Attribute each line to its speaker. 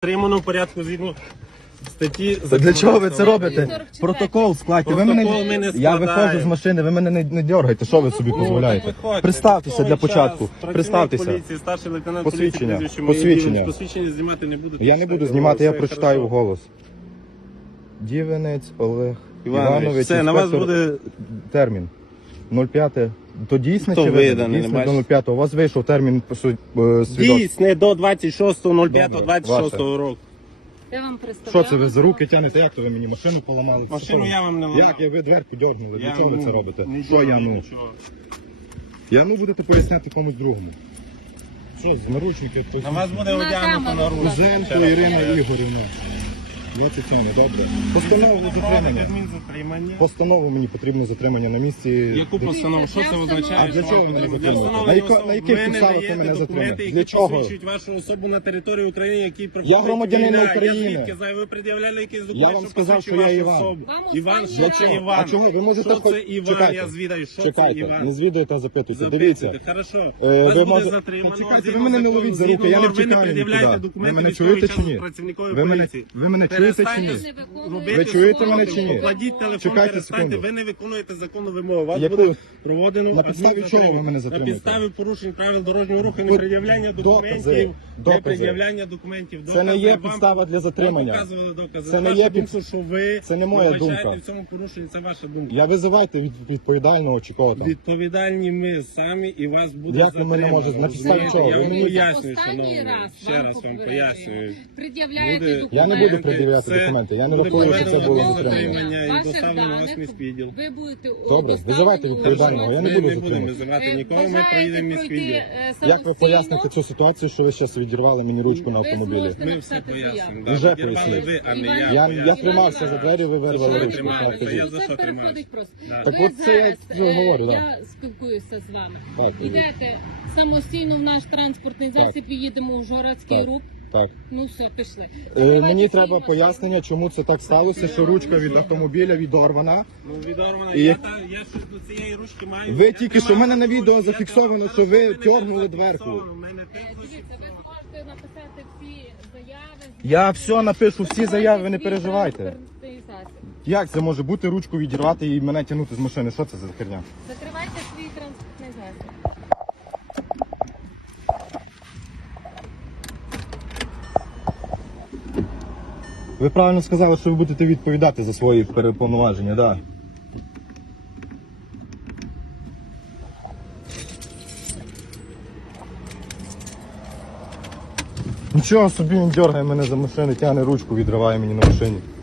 Speaker 1: Тримано в порядку згідно статті.
Speaker 2: Для чого ви це робите? Протокол складьте. Ви
Speaker 1: Протокол ми
Speaker 2: мене...
Speaker 1: не
Speaker 2: Я
Speaker 1: складаємо.
Speaker 2: виходжу з машини, ви мене не дергайте. Що ви собі дозволяєте?
Speaker 1: Виходьте.
Speaker 2: Представтеся для
Speaker 1: Військовий
Speaker 2: початку.
Speaker 1: час, працівник
Speaker 2: Представтеся.
Speaker 1: поліції, старший лейтенант
Speaker 2: Посвідчення.
Speaker 1: поліції, прізвище моє,
Speaker 2: Посвідчення.
Speaker 1: ім'я. Посвідчення знімати не буду.
Speaker 2: Я не буду знімати, я прочитаю вголос. Дівенець Олег Іванович.
Speaker 1: Все, на вас
Speaker 2: інспектор.
Speaker 1: буде
Speaker 2: Термін. 05. То дійсне
Speaker 1: Хто
Speaker 2: чи
Speaker 1: виданий, не
Speaker 2: дійсне
Speaker 1: бачите?
Speaker 2: до 05. У вас вийшов термін свідоцтва.
Speaker 1: дійсне до 26.05.26
Speaker 2: Ваше.
Speaker 1: року.
Speaker 3: Я вам представляю.
Speaker 2: Що це ви за руки тянете? Як то ви мені машину поламали?
Speaker 1: Машину я вам не ламав.
Speaker 2: Як я ви дверку дьорнули? Для
Speaker 1: Я,
Speaker 2: чого ви
Speaker 1: ну,
Speaker 2: це робите?
Speaker 1: не
Speaker 2: Що я
Speaker 1: ділаю
Speaker 2: ну?
Speaker 1: нічого.
Speaker 2: Я ну будете поясняти комусь другому. Що, з наручники?
Speaker 1: На вас буде одягнуто
Speaker 3: камеру.
Speaker 1: на руку.
Speaker 2: Кузенко Ірина Ігорівна. 27, добре. Постанову затримання.
Speaker 1: Адмінзатримання.
Speaker 2: Постанову мені потрібно затримання на місці.
Speaker 1: Яку постанову? Що це означає?
Speaker 2: А для чого ви мене
Speaker 1: Для
Speaker 2: затримуєте?
Speaker 1: встановлення особи
Speaker 2: На яких
Speaker 1: ви не
Speaker 2: підставах ви
Speaker 1: даєте
Speaker 2: мене
Speaker 1: документи,
Speaker 2: затримуєте?
Speaker 1: які
Speaker 2: Для чого?
Speaker 1: посвідчують вашу особу на території України, які проходять
Speaker 2: громадянин
Speaker 1: війна.
Speaker 2: України.
Speaker 1: Я звідки знаю, ви пред'являли якийсь документ,
Speaker 2: вам
Speaker 1: що
Speaker 2: сказав,
Speaker 1: посвідчує
Speaker 2: що я
Speaker 1: вашу
Speaker 2: Іван.
Speaker 1: особу.
Speaker 3: Вам
Speaker 1: Іван,
Speaker 3: останній
Speaker 1: що
Speaker 3: раз.
Speaker 1: це Іван?
Speaker 2: А чого? Ви можете
Speaker 1: Що
Speaker 2: хоч-
Speaker 1: це Іван?
Speaker 2: Чекайте.
Speaker 1: Я звідаю, що це
Speaker 2: Чекайте,
Speaker 1: Іван?
Speaker 2: не звідуєте, а запитуйте.
Speaker 1: Запитуйте.
Speaker 2: Дивіться.
Speaker 1: Хорошо.
Speaker 2: ви
Speaker 1: Вас буде
Speaker 2: може-
Speaker 1: затримано.
Speaker 2: Чекайте,
Speaker 1: Згідно
Speaker 2: ви мене не
Speaker 1: закону,
Speaker 2: ловіть за
Speaker 1: згідно
Speaker 2: руки, я не
Speaker 1: норм, ви
Speaker 2: втікаю
Speaker 1: пред'являєте
Speaker 2: нікуди.
Speaker 1: документи
Speaker 2: Ви мене
Speaker 1: військовий
Speaker 2: чуєте
Speaker 1: час
Speaker 2: чи ні?
Speaker 1: працівникової
Speaker 2: Ви мене-
Speaker 1: поліції.
Speaker 2: ви мене чуєте чи ні?
Speaker 1: Робити
Speaker 2: Ви чуєте
Speaker 1: свою
Speaker 2: мене
Speaker 1: роботу.
Speaker 2: чи ні?
Speaker 1: Покладіть телефон,
Speaker 2: Чекайте
Speaker 1: перестаньте,
Speaker 2: секунду.
Speaker 1: ви не виконуєте законну вимогу. Вас
Speaker 2: Яку?
Speaker 1: буде проводено
Speaker 2: На підставі
Speaker 1: адміністративне-
Speaker 2: чого ви мене
Speaker 1: На
Speaker 2: затримуєте?
Speaker 1: підставі порушень правил дорожнього руху,
Speaker 2: Тут
Speaker 1: непред'являння документів.
Speaker 2: докази.
Speaker 1: Непред'являння документів.
Speaker 2: Це не є
Speaker 1: Вам-
Speaker 2: підстава для затримання.
Speaker 1: Вам показували докази.
Speaker 2: Це не
Speaker 1: Ваша
Speaker 2: є
Speaker 1: думка, що ви
Speaker 2: це не моя
Speaker 1: вибачаєте
Speaker 2: думка.
Speaker 1: в цьому порушенні, це ваша думка.
Speaker 2: Я визивайте відповідального чи кого там.
Speaker 1: Відповідальні ми самі і вас буде
Speaker 2: Як ви мене
Speaker 1: затримано.
Speaker 2: можете? На підставі
Speaker 1: Розумієте?
Speaker 2: чого?
Speaker 1: Я
Speaker 2: Ви
Speaker 1: вам
Speaker 2: мені-
Speaker 1: пояснюю,
Speaker 3: Останній
Speaker 1: шановні.
Speaker 3: раз
Speaker 1: Ще раз вам
Speaker 3: попереджую.
Speaker 1: пояснюю.
Speaker 3: Пред'являєте
Speaker 1: Буде-
Speaker 3: документи.
Speaker 2: Я не буду пред'являти
Speaker 1: Це
Speaker 2: документи. Я не
Speaker 1: буде
Speaker 2: рахую, що це
Speaker 1: проведено
Speaker 2: було
Speaker 1: адміністративне
Speaker 2: затримання.
Speaker 1: і
Speaker 3: Ваших
Speaker 1: доставлено на вас
Speaker 3: даних
Speaker 1: міськвідділ.
Speaker 3: Ви будете
Speaker 2: Добре, визивайте відповідального, я не
Speaker 1: Ми
Speaker 2: буду
Speaker 1: не будемо
Speaker 2: затримувати.
Speaker 1: визивати нікого, ми приїдемо в міськвідділ.
Speaker 2: Як ви поясните цю ситуацію, що ви зараз відірвали мені ручку на автомобілі?
Speaker 1: Ми все пояснимо.
Speaker 2: Вже
Speaker 1: Да, підірвали
Speaker 2: поясніть.
Speaker 1: ви, а не
Speaker 2: Я
Speaker 1: я.
Speaker 2: тримався за двері, ви вирвали
Speaker 1: що
Speaker 2: ручку.
Speaker 1: тримали?
Speaker 2: Так,
Speaker 1: Це я
Speaker 2: кажіть.
Speaker 1: за що
Speaker 3: Це переходить просто.
Speaker 1: Да.
Speaker 2: Так
Speaker 3: Ви
Speaker 2: от це я
Speaker 3: зараз,
Speaker 2: вже говорю, да.
Speaker 3: я спілкуюся з вами.
Speaker 2: Так, кажіть.
Speaker 3: Йдете самостійно в наш транспортний засіб і їдемо в Жорацький
Speaker 2: Так.
Speaker 3: рух.
Speaker 2: Так.
Speaker 3: Ну все, пішли.
Speaker 2: Мені
Speaker 3: Давайте
Speaker 2: треба
Speaker 3: свої
Speaker 2: пояснення, чому це так сталося, що ручка від автомобіля відорвана.
Speaker 1: Ну, відорвана.
Speaker 2: І
Speaker 1: Я
Speaker 2: як-
Speaker 1: щось до цієї ручки маю.
Speaker 2: Ви
Speaker 1: Я
Speaker 2: тільки що,
Speaker 1: тримаю
Speaker 2: в мене на
Speaker 1: ручку,
Speaker 2: відео
Speaker 1: я
Speaker 2: зафіксовано,
Speaker 1: тримаю.
Speaker 2: що ви
Speaker 1: Хорошо,
Speaker 2: тьорнули
Speaker 1: в мене
Speaker 2: дверку.
Speaker 1: зафіксовано, в мене теж
Speaker 3: Дивіться, ви
Speaker 1: зафіксовано.
Speaker 3: зможете написати всі заяви.
Speaker 2: Я все напишу, всі заяви, ви не
Speaker 3: Свій
Speaker 2: переживайте.
Speaker 3: транспортний засіб.
Speaker 2: Як це може бути ручку відірвати і мене тягнути з машини? Що це за херня?
Speaker 3: Закривайте свій транспортний засіб.
Speaker 2: Ви правильно сказали, що ви будете відповідати за свої переповноваження, так. Да. Нічого собі, він дергає мене за машини, тягне ручку, відриває мені на машині.